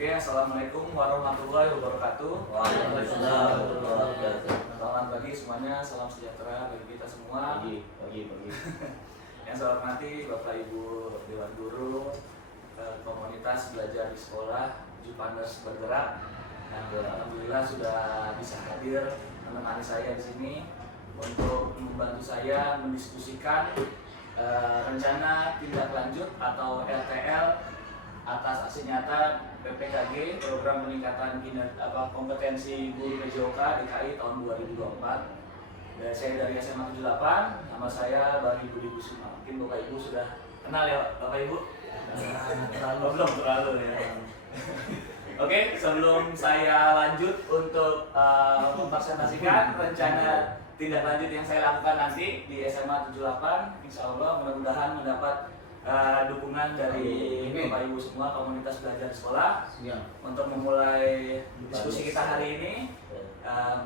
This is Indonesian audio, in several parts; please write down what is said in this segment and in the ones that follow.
Oke, assalamualaikum warahmatullahi wabarakatuh. Waalaikumsalam warahmatullahi wabarakatuh. Selamat pagi semuanya, salam sejahtera bagi kita semua. Pagi. Yang saya hormati Bapak Ibu Dewan Guru, komunitas belajar di sekolah Jupanders Bergerak, dan alhamdulillah sudah bisa hadir menemani saya di sini untuk membantu saya mendiskusikan rencana tindak lanjut atau RTL atas aksi nyata PPKG Program Peningkatan Kompetensi Guru PJOK DKI tahun 2024. Dan saya dari SMA 78, nama saya Bari Budi Kusuma. Mungkin Bapak Ibu sudah kenal ya Bapak Ibu? Belum terlalu ya. Oke, sebelum saya lanjut untuk mempresentasikan rencana tindak lanjut yang saya lakukan nanti di SMA 78, insya Allah mudah-mudahan mendapat dukungan dari Bapak Ibu semua komunitas belajar di sekolah untuk memulai diskusi kita hari ini.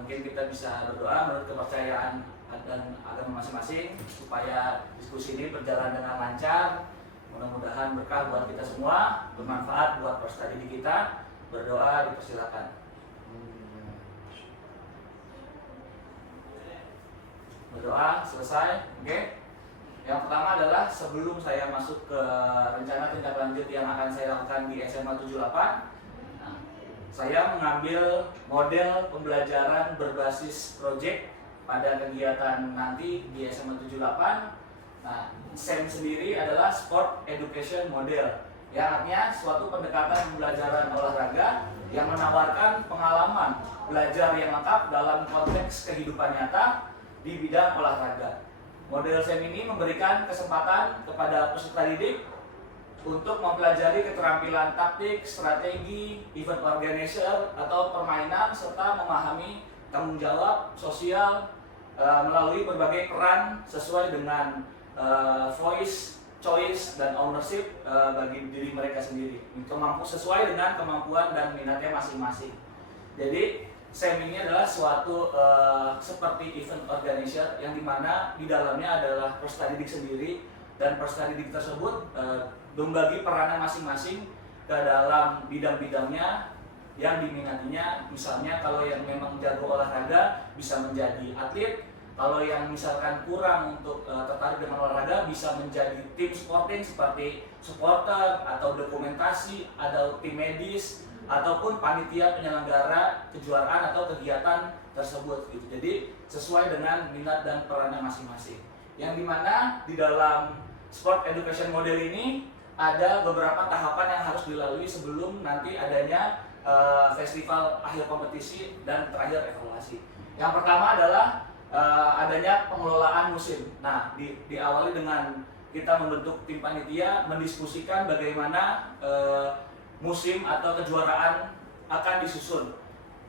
Mungkin kita bisa berdoa menurut kepercayaan dan agama masing-masing supaya diskusi ini berjalan dengan lancar. Mudah-mudahan berkah buat kita semua, bermanfaat buat peserta didik kita. Berdoa dipersilakan. Berdoa selesai, oke? Yang pertama adalah sebelum saya masuk ke rencana tindak lanjut yang akan saya lakukan di SMA 78, saya mengambil model pembelajaran berbasis proyek pada kegiatan nanti di SMA 78. Nah, SEM sendiri adalah Sport Education Model, yang artinya suatu pendekatan pembelajaran olahraga yang menawarkan pengalaman belajar yang lengkap dalam konteks kehidupan nyata di bidang olahraga. Model SEM ini memberikan kesempatan kepada peserta didik untuk mempelajari keterampilan taktik, strategi, event organizer atau permainan, serta memahami tanggung jawab sosial melalui berbagai peran sesuai dengan voice, choice, dan ownership bagi diri mereka sendiri, sesuai dengan kemampuan dan minatnya masing-masing. Jadi SEM ini adalah suatu seperti event organizer yang dimana di dalamnya adalah peserta didik sendiri, dan peserta didik tersebut membagi perannya masing-masing ke dalam bidang-bidangnya yang diminatinya. Misalnya kalau yang memang jago olahraga bisa menjadi atlet, kalau yang misalkan kurang untuk tertarik dengan olahraga bisa menjadi tim sporting seperti supporter atau dokumentasi, atau tim medis, ataupun panitia penyelenggara kejuaraan atau kegiatan tersebut gitu. Jadi sesuai dengan minat dan perannya masing-masing. Yang dimana di dalam Sport Education Model ini ada beberapa tahapan yang harus dilalui sebelum nanti adanya festival akhir kompetisi dan terakhir evaluasi. Yang pertama adalah adanya pengelolaan musim. Nah, diawali dengan kita membentuk tim panitia, mendiskusikan bagaimana musim atau kejuaraan akan disusun.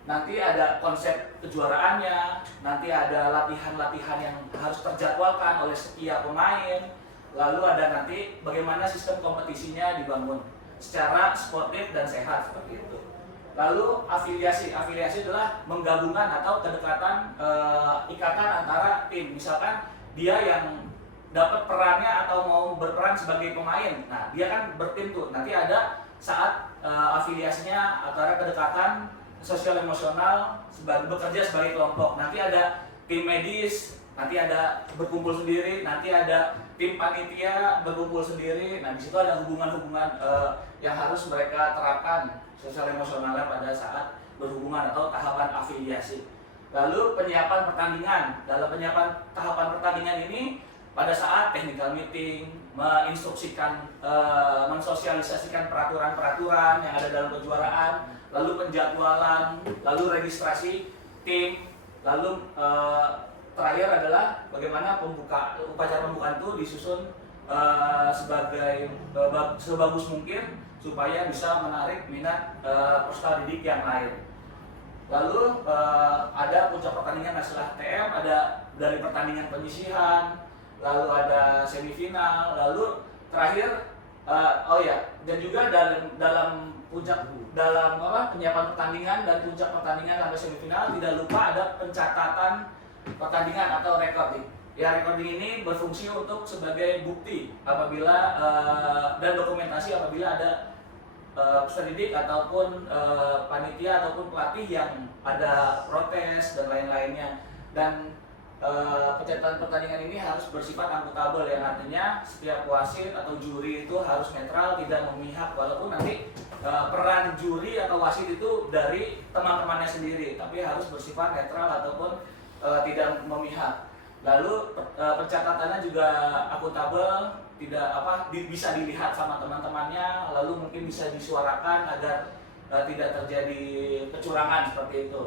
Nanti ada konsep kejuaraannya, nanti ada latihan-latihan yang harus terjadwalkan oleh setiap pemain, lalu ada nanti bagaimana sistem kompetisinya dibangun secara sportif dan sehat seperti itu. Lalu afiliasi adalah menggabungkan atau kedekatan ikatan antara tim. Misalkan dia yang dapat perannya atau mau berperan sebagai pemain, nah dia kan bertim tuh, nanti ada saat afiliasinya antara kedekatan sosial emosional bekerja sebagai kelompok. Nanti ada tim medis, nanti ada berkumpul sendiri, nanti ada tim panitia berkumpul sendiri. Nah, di situ ada hubungan-hubungan yang harus mereka terapkan sosial emosionalnya pada saat berhubungan atau tahapan afiliasi. Lalu penyiapan pertandingan. Dalam penyiapan tahapan pertandingan ini pada saat technical meeting, menginstruksikan, mensosialisasikan peraturan-peraturan yang ada dalam kejuaraan, lalu penjadwalan, lalu registrasi tim, lalu terakhir adalah bagaimana upacara pembukaan itu disusun sebagus mungkin supaya bisa menarik minat peserta didik yang lain. Lalu ada puncak pertandingan setelah TM, ada dari pertandingan penyisihan, lalu ada semifinal, lalu terakhir dan juga dalam penyiapan pertandingan dan puncak pertandingan sampai semifinal tidak lupa ada pencatatan pertandingan atau recording. Ya, recording ini berfungsi untuk sebagai bukti apabila dan dokumentasi apabila ada peserta didik ataupun panitia ataupun pelatih yang ada protes dan lain-lainnya. Dan pencatatan pertandingan ini harus bersifat akuntabel, yang artinya setiap wasit atau juri itu harus netral, tidak memihak, walaupun nanti peran juri atau wasit itu dari teman-temannya sendiri, tapi harus bersifat netral ataupun tidak memihak. Lalu pencatatannya juga akuntabel, tidak bisa dilihat sama teman-temannya, lalu mungkin bisa disuarakan agar tidak terjadi kecurangan seperti itu.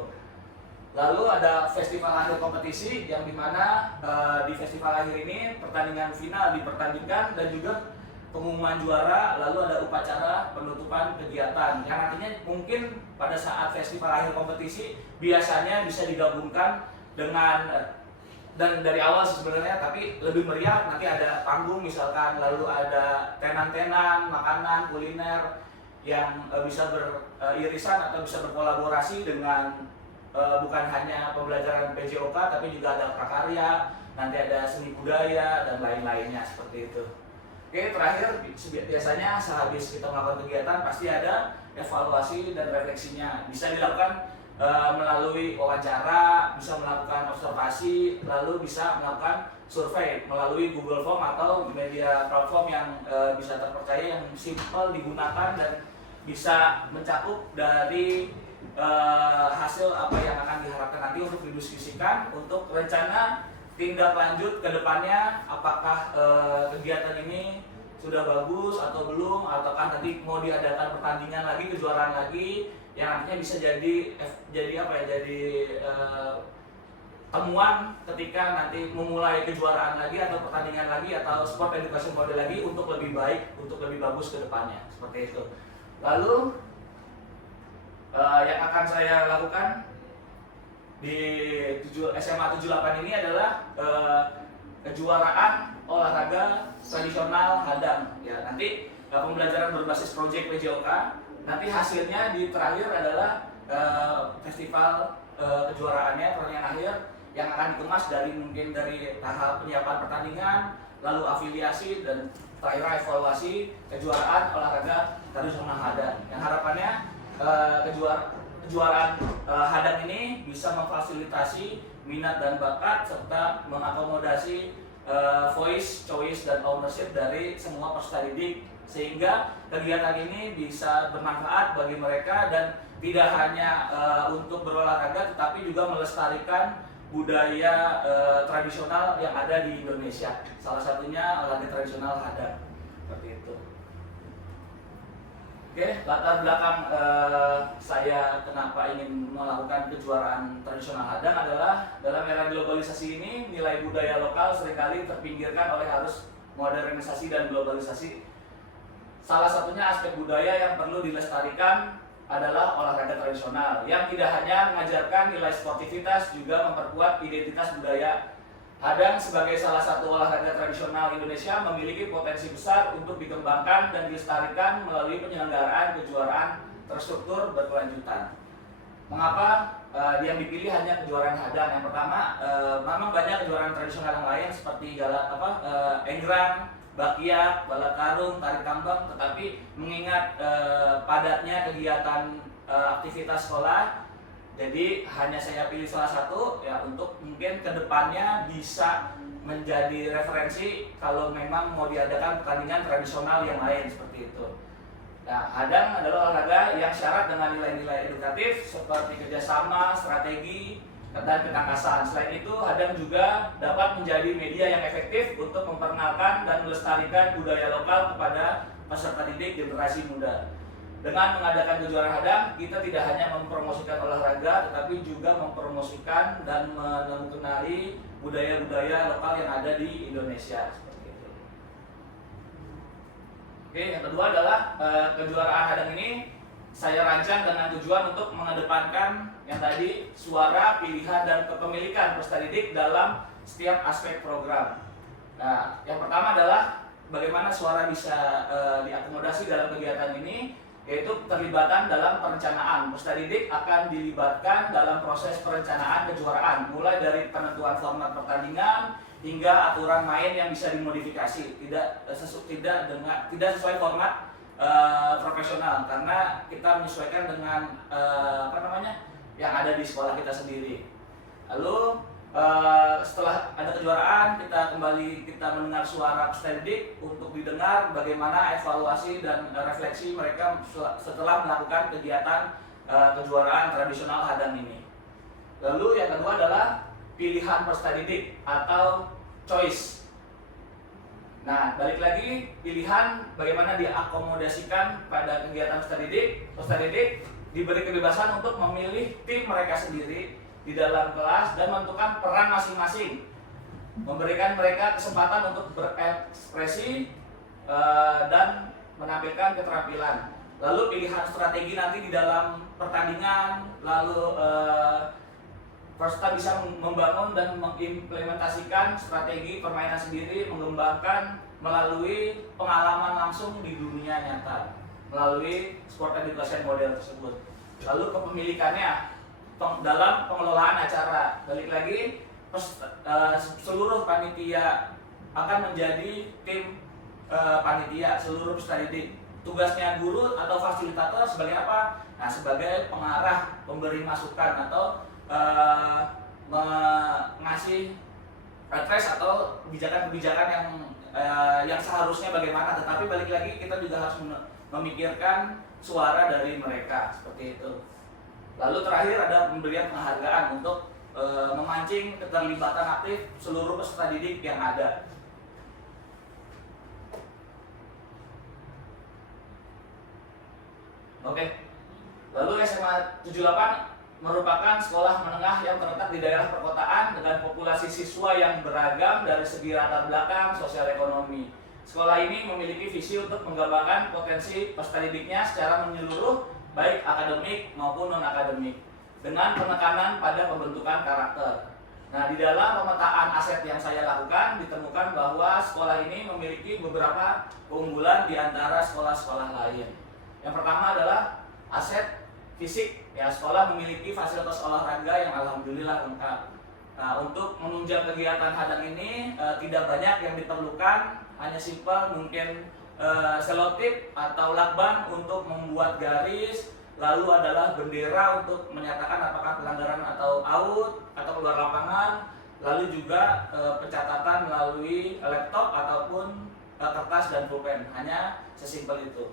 Lalu ada festival akhir kompetisi, yang dimana di festival akhir ini pertandingan final dipertandingkan dan juga pengumuman juara, lalu ada upacara penutupan kegiatan, yang artinya mungkin pada saat festival akhir kompetisi biasanya bisa digabungkan dengan dan dari awal sebenarnya, tapi lebih meriah, nanti ada panggung misalkan, lalu ada tenan-tenan, makanan, kuliner yang bisa beririsan atau bisa berkolaborasi dengan bukan hanya pembelajaran PJOK, tapi juga ada prakarya, nanti ada seni budaya dan lain-lainnya seperti itu. Oke, terakhir biasanya sehabis kita melakukan kegiatan pasti ada evaluasi dan refleksinya. Bisa dilakukan melalui wawancara, bisa melakukan observasi, lalu bisa melakukan survei melalui Google Form atau media platform yang bisa terpercaya, yang simple digunakan dan bisa mencakup dari hasil apa yang akan diharapkan nanti untuk didiskusikan untuk rencana tindak lanjut ke depannya, apakah kegiatan ini sudah bagus atau belum, ataukah nanti mau diadakan pertandingan lagi, kejuaraan lagi, yang nantinya bisa jadi temuan ketika nanti memulai kejuaraan lagi atau pertandingan lagi atau sport education model lagi untuk lebih baik, untuk lebih bagus ke depannya, seperti itu. Lalu yang akan saya lakukan di SMA 78 ini adalah kejuaraan olahraga tradisional Hadang. Ya, nanti pembelajaran berbasis proyek PJOK. Nanti hasilnya di terakhir adalah festival kejuaraannya, pertandingan akhir yang akan dikemas dari mungkin dari tahap penyiapan pertandingan, lalu afiliasi dan terakhir evaluasi kejuaraan olahraga tradisional Hadang. Yang harapannya kejuaraan Hadang ini bisa memfasilitasi minat dan bakat serta mengakomodasi voice, choice, dan ownership dari semua peserta didik, sehingga kegiatan ini bisa bermanfaat bagi mereka dan tidak hanya untuk berolahraga tetapi juga melestarikan budaya tradisional yang ada di Indonesia. Salah satunya olahraga tradisional Hadang. Seperti itu. Oke, latar belakang saya kenapa ingin melakukan kejuaraan tradisional Hadang adalah dalam era globalisasi ini nilai budaya lokal seringkali terpinggirkan oleh arus modernisasi dan globalisasi. Salah satunya aspek budaya yang perlu dilestarikan adalah olahraga tradisional yang tidak hanya mengajarkan nilai sportivitas, juga memperkuat identitas budaya. Hadang sebagai salah satu olahraga tradisional Indonesia memiliki potensi besar untuk dikembangkan dan dilestarikan melalui penyelenggaraan kejuaraan terstruktur berkelanjutan. Mengapa yang dipilih hanya kejuaraan Hadang? Yang pertama, memang banyak kejuaraan tradisional yang lain seperti enggrang, bakyak, balap karung, tarik tambang, tetapi mengingat padatnya kegiatan aktivitas sekolah, jadi hanya saya pilih salah satu ya untuk mungkin kedepannya bisa menjadi referensi kalau memang mau diadakan pertandingan tradisional yang lain seperti itu. Nah, Hadang adalah olahraga yang syarat dengan nilai-nilai edukatif seperti kerjasama, strategi, dan ketangkasan. Selain itu, Hadang juga dapat menjadi media yang efektif untuk memperkenalkan dan melestarikan budaya lokal kepada peserta didik generasi muda. Dengan mengadakan kejuaraan Hadang, kita tidak hanya mempromosikan olahraga, tetapi juga mempromosikan dan mengenali budaya-budaya lokal yang ada di Indonesia. Seperti itu. Oke, yang kedua adalah kejuaraan Hadang ini saya rancang dengan tujuan untuk mengedepankan yang tadi suara, pilihan, dan kepemilikan peserta didik dalam setiap aspek program. Nah, yang pertama adalah bagaimana suara bisa diakomodasi dalam kegiatan ini, yaitu keterlibatan dalam perencanaan. Peserta didik akan dilibatkan dalam proses perencanaan kejuaraan, mulai dari penentuan format pertandingan hingga aturan main yang bisa dimodifikasi, tidak sesuai format profesional karena kita menyesuaikan dengan yang ada di sekolah kita sendiri. Lalu setelah ada kejuaraan kita mendengar suara peserta didik untuk didengar bagaimana evaluasi dan refleksi mereka setelah melakukan kegiatan kejuaraan tradisional Hadang ini. Lalu yang kedua adalah pilihan peserta didik atau choice. Nah, balik lagi pilihan bagaimana diakomodasikan pada kegiatan peserta didik. Peserta didik diberi kebebasan untuk memilih tim mereka sendiri di dalam kelas dan menentukan peran masing-masing, memberikan mereka kesempatan untuk berekspresi dan menampilkan keterampilan. Lalu pilihan strategi nanti di dalam pertandingan, lalu peserta bisa membangun dan mengimplementasikan strategi permainan sendiri, mengembangkan melalui pengalaman langsung di dunia nyata, melalui sport education model tersebut. Lalu kepemilikannya dalam pengelolaan acara, balik lagi seluruh panitia akan menjadi tim panitia, seluruh peserta didik. Tugasnya guru atau fasilitator sebagai apa? Nah, sebagai pengarah, pemberi masukan atau mengasih advice atau kebijakan-kebijakan yang seharusnya bagaimana. Tetapi balik lagi kita juga harus memikirkan suara dari mereka seperti itu. Lalu terakhir ada pemberian penghargaan untuk memancing keterlibatan aktif seluruh peserta didik yang ada. Oke. Lalu SMA 78 merupakan sekolah menengah yang terletak di daerah perkotaan dengan populasi siswa yang beragam dari segi latar belakang sosial ekonomi. Sekolah ini memiliki visi untuk mengembangkan potensi peserta didiknya secara menyeluruh, baik akademik maupun non-akademik, dengan penekanan pada pembentukan karakter. Nah, di dalam pemetaan aset yang saya lakukan, ditemukan bahwa sekolah ini memiliki beberapa keunggulan di antara sekolah-sekolah lain. Yang pertama adalah aset fisik. Ya, sekolah memiliki fasilitas olahraga yang alhamdulillah lengkap. Nah, untuk menunjang kegiatan Hadang ini tidak banyak yang diperlukan, hanya simpel mungkin selotip atau lakban untuk membuat garis, lalu adalah bendera untuk menyatakan apakah pelanggaran atau out atau keluar lapangan, lalu juga pencatatan melalui laptop ataupun kertas dan pulpen, hanya sesimpel itu.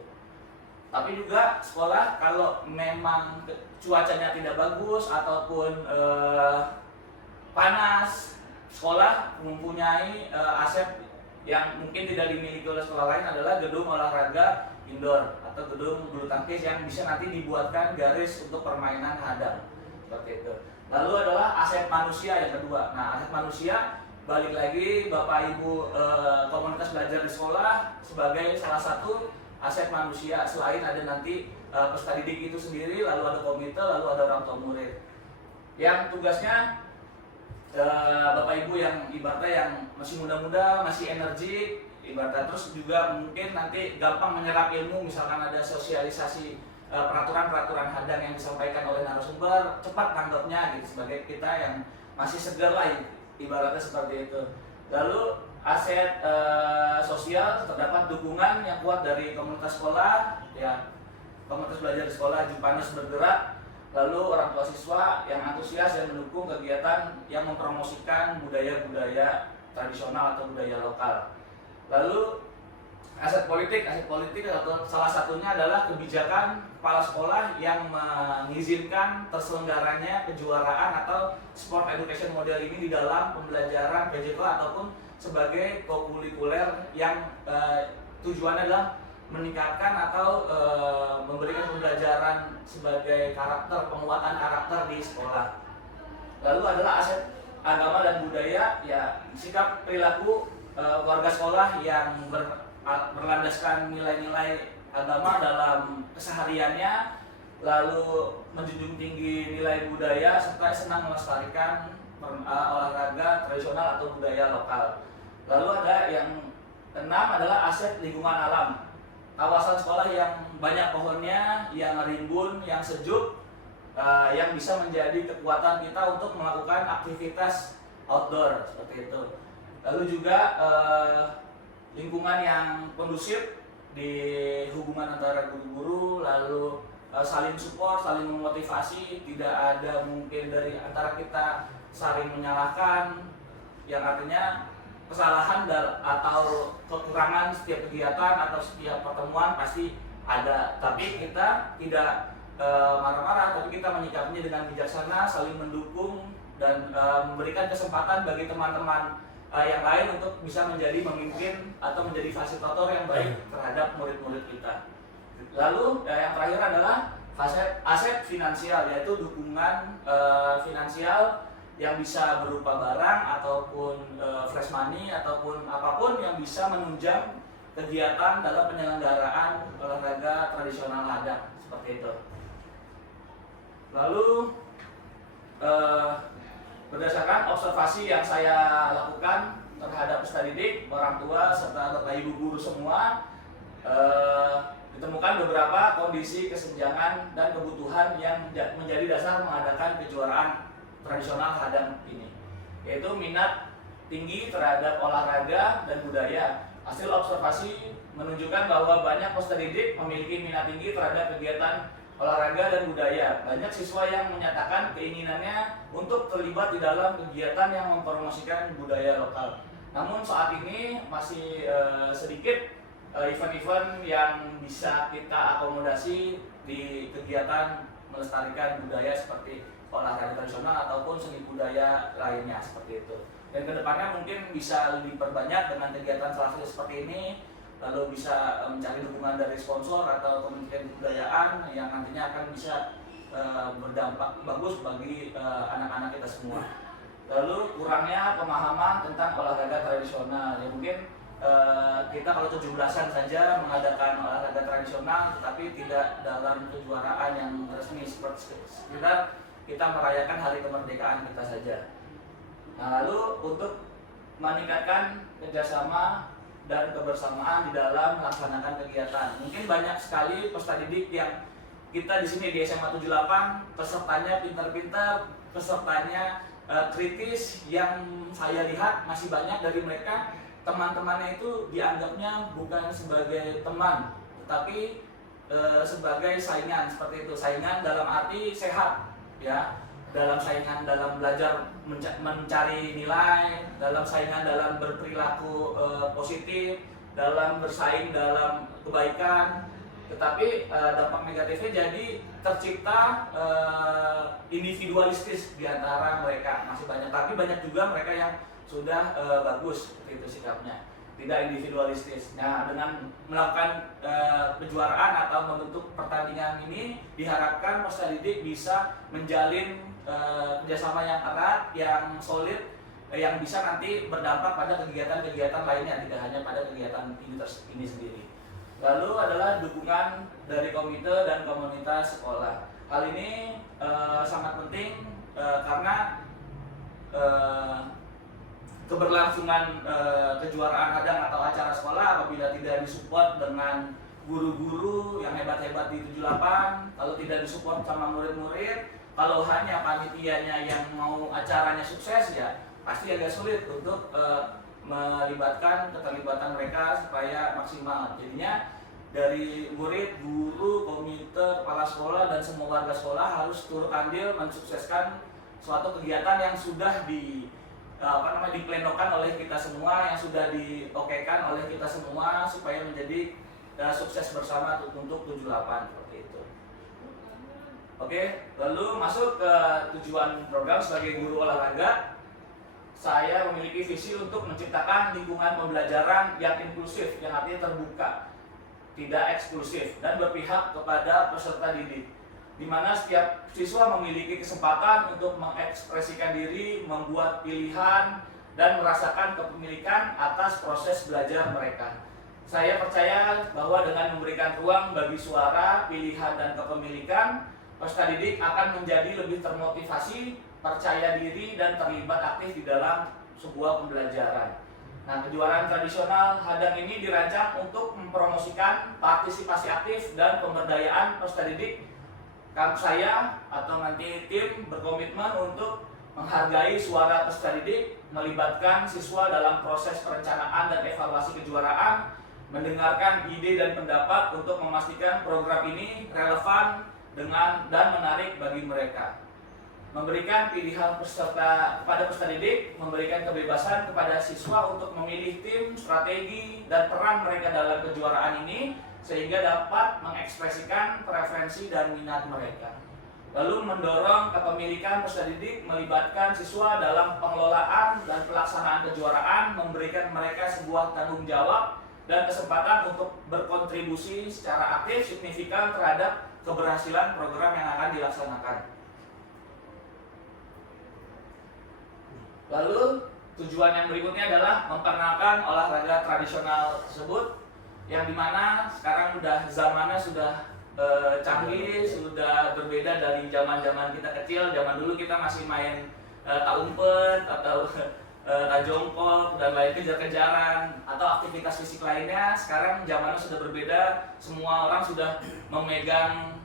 Tapi juga sekolah kalau memang cuacanya tidak bagus ataupun panas, sekolah mempunyai aset yang mungkin tidak dimiliki oleh sekolah lain adalah gedung olahraga indoor atau gedung bulu tangkis yang bisa nanti dibuatkan garis untuk permainan Hadang seperti itu. Lalu adalah aset manusia yang kedua. Nah, aset manusia balik lagi Bapak Ibu komunitas belajar di sekolah sebagai salah satu aset manusia, selain ada nanti peserta didik itu sendiri, lalu ada komite, lalu ada orang tua murid yang tugasnya Bapak Ibu yang ibaratnya yang masih muda-muda, masih energi, ibaratnya terus juga mungkin nanti gampang menyerap ilmu, misalkan ada sosialisasi peraturan-peraturan Hadang yang disampaikan oleh narasumber, cepat tanggapnya gitu sebagai kita yang masih segar lah, ibaratnya seperti itu. Lalu aset sosial, terdapat dukungan yang kuat dari komunitas sekolah, ya komunitas belajar di sekolah Jupanes bergerak. Lalu orang tua siswa yang antusias dan mendukung kegiatan yang mempromosikan budaya-budaya tradisional atau budaya lokal. Lalu aset politik atau salah satunya adalah kebijakan kepala sekolah yang mengizinkan terselenggaranya kejuaraan atau sport education model ini di dalam pembelajaran PJK ataupun sebagai kokurikuler yang tujuannya adalah meningkatkan atau memberikan pembelajaran sebagai karakter, penguatan karakter di sekolah. Lalu adalah aset agama dan budaya, ya sikap perilaku warga sekolah yang berlandaskan nilai-nilai agama dalam kesehariannya, lalu menjunjung tinggi nilai budaya serta senang melestarikan olahraga tradisional atau budaya lokal. Lalu ada yang keenam adalah aset lingkungan alam. Kawasan sekolah yang banyak pohonnya, yang rimbun, yang sejuk, yang bisa menjadi kekuatan kita untuk melakukan aktivitas outdoor seperti itu. Lalu juga lingkungan yang kondusif di hubungan antara guru-guru, lalu saling support, saling memotivasi, tidak ada mungkin dari antara kita saling menyalahkan, yang artinya kesalahan atau kekurangan setiap kegiatan atau setiap pertemuan pasti ada, tapi kita tidak marah-marah, tapi kita menyikapinya dengan bijaksana, saling mendukung dan memberikan kesempatan bagi teman-teman yang lain untuk bisa menjadi pemimpin atau menjadi fasilitator yang baik terhadap murid-murid kita. Lalu yang terakhir adalah aset finansial, yaitu dukungan finansial yang bisa berupa barang ataupun fresh money ataupun apapun yang bisa menunjang kegiatan dalam penyelenggaraan olahraga tradisional Hadang seperti itu. Lalu berdasarkan observasi yang saya lakukan terhadap peserta didik, orang tua serta bapak ibu guru semua, ditemukan beberapa kondisi kesenjangan dan kebutuhan yang menjadi dasar mengadakan kejuaraan tradisional Hadang ini, yaitu minat tinggi terhadap olahraga dan budaya. Hasil observasi menunjukkan bahwa banyak peserta didik memiliki minat tinggi terhadap kegiatan olahraga dan budaya. Banyak siswa yang menyatakan keinginannya untuk terlibat di dalam kegiatan yang mempromosikan budaya lokal. Namun saat ini masih sedikit event-event yang bisa kita akomodasi di kegiatan melestarikan budaya seperti olahraga tradisional ataupun seni budaya lainnya seperti itu. Dan kedepannya mungkin bisa diperbanyak dengan kegiatan salah satu seperti ini, lalu bisa mencari dukungan dari sponsor atau Kementerian Kebudayaan yang nantinya akan bisa berdampak bagus bagi anak-anak kita semua. Lalu kurangnya pemahaman tentang olahraga tradisional, ya mungkin kita kalau 17-an saja mengadakan olahraga tradisional tetapi tidak dalam kejuaraan yang resmi, seperti kita merayakan hari kemerdekaan kita saja. Nah, lalu untuk meningkatkan kerjasama dan kebersamaan di dalam melaksanakan kegiatan, mungkin banyak sekali peserta didik yang kita di sini di SMA 78 pesertanya pintar-pintar, pesertanya kritis, yang saya lihat masih banyak dari mereka teman-temannya itu dianggapnya bukan sebagai teman, tetapi sebagai saingan, seperti itu. Saingan dalam arti sehat, ya, dalam saingan dalam belajar mencari nilai, dalam saingan dalam berperilaku positif, dalam bersaing dalam kebaikan. Tetapi dampak negatifnya jadi tercipta individualistis di antara mereka masih banyak, tapi banyak juga mereka yang sudah bagus seperti itu sikapnya, tidak individualistis. Nah, dengan melakukan kejuaraan atau membentuk pertandingan ini diharapkan peserta didik bisa menjalin kerjasama yang erat, yang solid, yang bisa nanti berdampak pada kegiatan-kegiatan lainnya, tidak hanya pada kegiatan ini sendiri. Lalu adalah dukungan dari komite dan komunitas sekolah. Hal ini sangat penting karena keberlangsungan kejuaraan Hadang atau acara sekolah apabila tidak disupport dengan guru-guru yang hebat-hebat di 78, lalu tidak disupport sama murid-murid, kalau hanya panitianya yang mau acaranya sukses, ya pasti agak sulit untuk melibatkan keterlibatan mereka supaya maksimal. Jadinya dari murid, guru, komite, kepala sekolah dan semua warga sekolah harus turut andil mensukseskan suatu kegiatan yang sudah diplenokan oleh kita semua, yang sudah diokekan oleh kita semua supaya menjadi sukses bersama untuk 78 seperti itu. Oke, lalu masuk ke tujuan program sebagai guru olahraga. Saya memiliki visi untuk menciptakan lingkungan pembelajaran yang inklusif, yang artinya terbuka, tidak eksklusif, dan berpihak kepada peserta didik, di mana setiap siswa memiliki kesempatan untuk mengekspresikan diri, membuat pilihan, dan merasakan kepemilikan atas proses belajar mereka. Saya percaya bahwa dengan memberikan ruang bagi suara, pilihan, dan kepemilikan, peserta didik akan menjadi lebih termotivasi, percaya diri, dan terlibat aktif di dalam sebuah pembelajaran. Nah, kejuaraan tradisional Hadang ini dirancang untuk mempromosikan partisipasi aktif dan pemberdayaan peserta didik. Saya atau nanti tim berkomitmen untuk menghargai suara peserta didik, melibatkan siswa dalam proses perencanaan dan evaluasi kejuaraan, mendengarkan ide dan pendapat untuk memastikan program ini relevan dengan dan menarik bagi mereka. Memberikan pilihan peserta kepada peserta didik, memberikan kebebasan kepada siswa untuk memilih tim, strategi, dan peran mereka dalam kejuaraan ini sehingga dapat mengekspresikan preferensi dan minat mereka. Lalu mendorong kepemilikan peserta didik, melibatkan siswa dalam pengelolaan dan pelaksanaan kejuaraan, memberikan mereka sebuah tanggung jawab dan kesempatan untuk berkontribusi secara aktif signifikan terhadap keberhasilan program yang akan dilaksanakan. Lalu tujuan yang berikutnya adalah memperkenalkan olahraga tradisional tersebut, yang dimana sekarang zamannya sudah canggih, sudah berbeda dari zaman-zaman kita kecil. Zaman dulu kita masih main tak umpet atau tak jongkok dan lain kejar-kejaran atau aktivitas fisik lainnya. Sekarang zamannya sudah berbeda, semua orang sudah memegang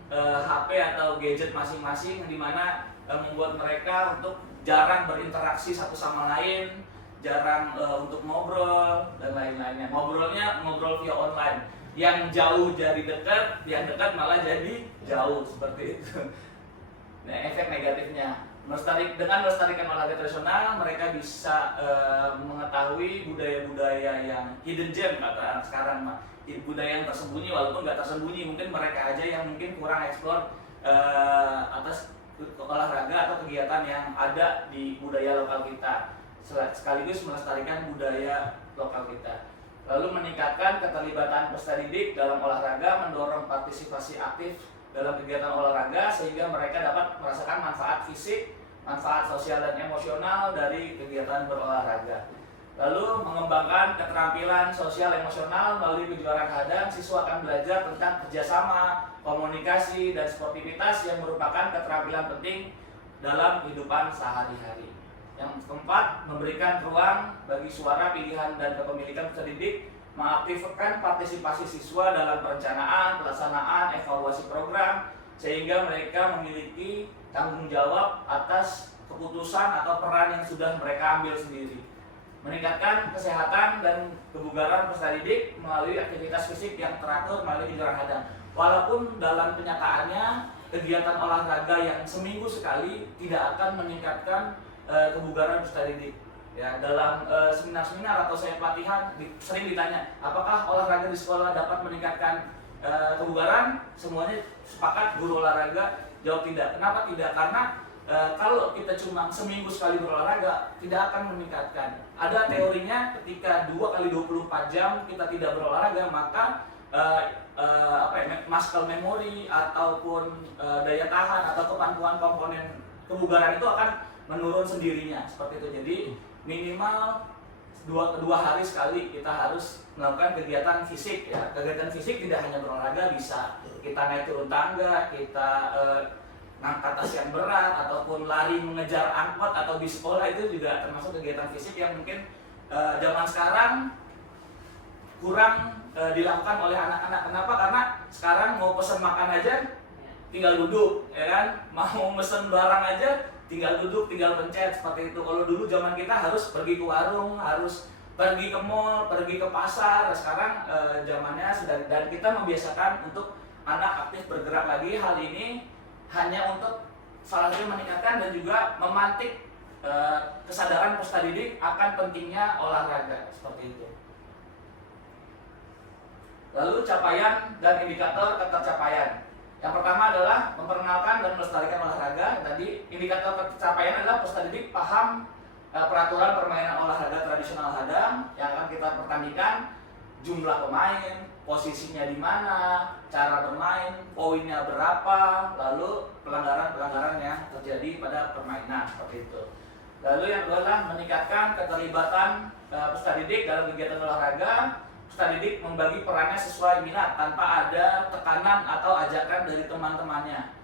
HP atau gadget masing-masing, di mana membuat mereka untuk jarang berinteraksi satu sama lain, jarang untuk ngobrol dan lain-lainnya. Ngobrol via online. Yang jauh jadi dekat, yang dekat malah jadi jauh, seperti itu. Nah, efek negatifnya, dengan melestarikan olahraga tradisional, mereka bisa mengetahui budaya-budaya yang hidden gem kata anak sekarang, budaya yang tersembunyi walaupun nggak tersembunyi. Mungkin mereka aja yang mungkin kurang eksplor atas olahraga atau kegiatan yang ada di budaya lokal kita, sekaligus melestarikan budaya lokal kita. Lalu meningkatkan keterlibatan peserta didik dalam olahraga, mendorong partisipasi aktif dalam kegiatan olahraga sehingga mereka dapat merasakan manfaat fisik, manfaat sosial dan emosional dari kegiatan berolahraga. Lalu mengembangkan keterampilan sosial emosional melalui kejuaraan hadang, siswa akan belajar tentang kerjasama, komunikasi, dan sportivitas yang merupakan keterampilan penting dalam kehidupan sehari-hari. Yang keempat, memberikan ruang bagi suara, pilihan, dan kepemilikan peserta didik, mengaktifkan partisipasi siswa dalam perencanaan, pelaksanaan, evaluasi program, sehingga mereka memiliki tanggung jawab atas keputusan atau peran yang sudah mereka ambil sendiri. Meningkatkan kesehatan dan kebugaran peserta didik melalui aktivitas fisik yang teratur melalui kejuaraan hadang. Walaupun dalam kenyataannya kegiatan olahraga yang seminggu sekali tidak akan meningkatkan kebugaran peserta didik. Ya, dalam seminar-seminar atau saya pelatihan sering ditanya, apakah olahraga di sekolah dapat meningkatkan kebugaran? Semuanya sepakat guru olahraga jawab tidak. Kenapa tidak? Karena kalau kita cuma seminggu sekali berolahraga tidak akan meningkatkan. Ada teorinya ketika 2 kali 24 jam kita tidak berolahraga, maka muscle memory ataupun daya tahan atau kemampuan komponen kebugaran itu akan menurun sendirinya, seperti itu. Jadi minimal dua hari sekali kita harus melakukan kegiatan fisik. Ya, kegiatan fisik tidak hanya berolahraga, bisa kita naik turun tangga, kita ngangkat tas yang berat, ataupun lari mengejar angkot atau di sekolah, itu juga termasuk kegiatan fisik yang mungkin zaman sekarang kurang dilakukan oleh anak-anak. Kenapa? Karena sekarang mau pesan makan aja tinggal duduk, ya kan? Mau mesen barang aja tinggal duduk, tinggal pencet, seperti itu. Kalau dulu zaman kita harus pergi ke warung, harus pergi ke mall, pergi ke pasar. Sekarang zamannya sudah, dan kita membiasakan untuk anak aktif bergerak lagi. Hal ini hanya untuk salah satu meningkatkan dan juga memantik kesadaran peserta didik akan pentingnya olahraga, seperti itu. Lalu capaian dan indikator ketercapaian. Yang pertama adalah memperkenalkan dan melestarikan olahraga. Tadi indikator pencapaian adalah peserta didik paham peraturan permainan olahraga tradisional hadang yang akan kita pertandingkan, jumlah pemain, posisinya di mana, cara bermain, poinnya berapa, lalu pelanggaran-pelanggaran yang terjadi pada permainan, seperti itu. Lalu yang kedua adalah meningkatkan keterlibatan peserta didik dalam kegiatan olahraga. Peserta didik membagi perannya sesuai minat tanpa ada tekanan atau ajakan dari teman-temannya,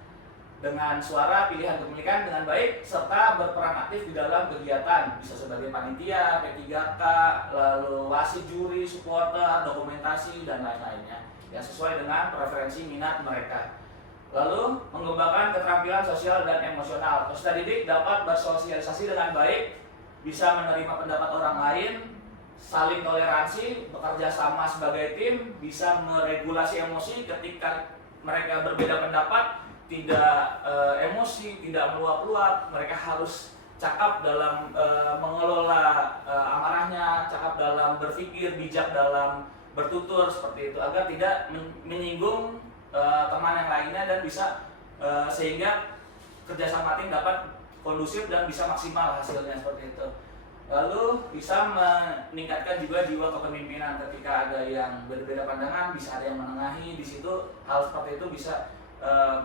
dengan suara, pilihan kepemilikan dengan baik, serta berperan aktif di dalam kegiatan, bisa sebagai panitia, P3K, lalu wasit, juri, supporter, dokumentasi, dan lain-lainnya yang sesuai dengan preferensi minat mereka. Lalu mengembangkan keterampilan sosial dan emosional. Peserta didik dapat bersosialisasi dengan baik, bisa menerima pendapat orang lain, saling toleransi, bekerja sama sebagai tim, bisa meregulasi emosi ketika mereka berbeda pendapat, tidak emosi, tidak meluap-luap. Mereka harus cakap dalam mengelola amarahnya, cakap dalam berpikir, bijak dalam bertutur seperti itu, agar tidak menyinggung teman yang lainnya dan bisa sehingga kerjasama tim dapat kondusif dan bisa maksimal hasilnya seperti itu. Lalu bisa meningkatkan juga jiwa kepemimpinan ketika ada yang berbeda pandangan, bisa ada yang menengahi. Di situ hal seperti itu bisa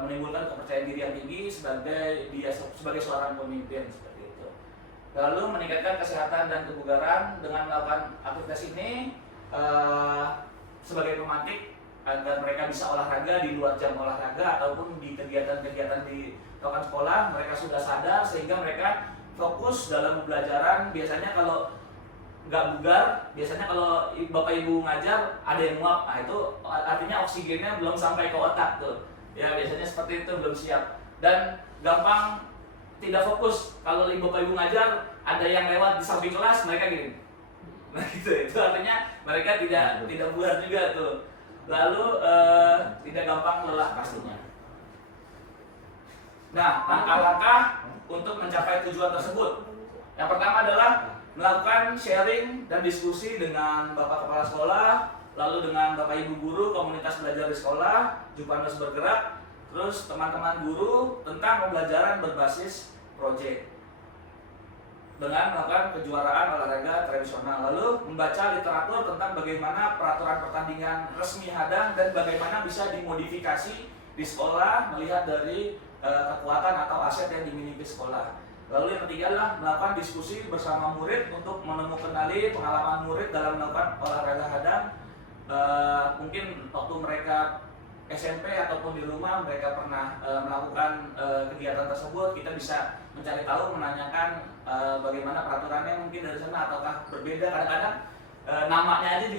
menimbulkan kepercayaan diri yang tinggi sebagai seorang pemimpin seperti itu. Lalu meningkatkan kesehatan dan kebugaran dengan melakukan aktivitas ini sebagai pemantik agar mereka bisa olahraga di luar jam olahraga ataupun di kegiatan-kegiatan di rekan sekolah. Mereka sudah sadar sehingga mereka fokus dalam pembelajaran. Biasanya kalau nggak bugar, biasanya kalau bapak ibu ngajar ada yang nguap, nah itu artinya oksigennya belum sampai ke otak tuh ya, biasanya seperti itu, belum siap dan gampang tidak fokus. Kalau bapak ibu ngajar ada yang lewat di samping kelas, mereka gini, nah gitu, itu artinya mereka tidak bugar juga tuh. Lalu tidak gampang lelah pastinya. Nah, langkah-langkah untuk mencapai tujuan tersebut. Yang pertama adalah melakukan sharing dan diskusi dengan Bapak Kepala Sekolah, lalu dengan Bapak Ibu Guru, komunitas belajar di sekolah, Jupanus Bergerak, terus teman-teman guru tentang pembelajaran berbasis proyek dengan melakukan kejuaraan olahraga tradisional. Lalu membaca literatur tentang bagaimana peraturan pertandingan resmi hadang dan bagaimana bisa dimodifikasi di sekolah melihat dari kekuatan atau aset yang dimiliki sekolah. Lalu yang ketiga adalah melakukan diskusi bersama murid untuk menemukan pengalaman murid dalam melakukan olahraga hadang. Mungkin waktu mereka SMP ataupun di rumah mereka pernah melakukan kegiatan tersebut, kita bisa mencari tahu, menanyakan bagaimana peraturannya mungkin dari sana ataukah berbeda. Kadang-kadang namanya aja juga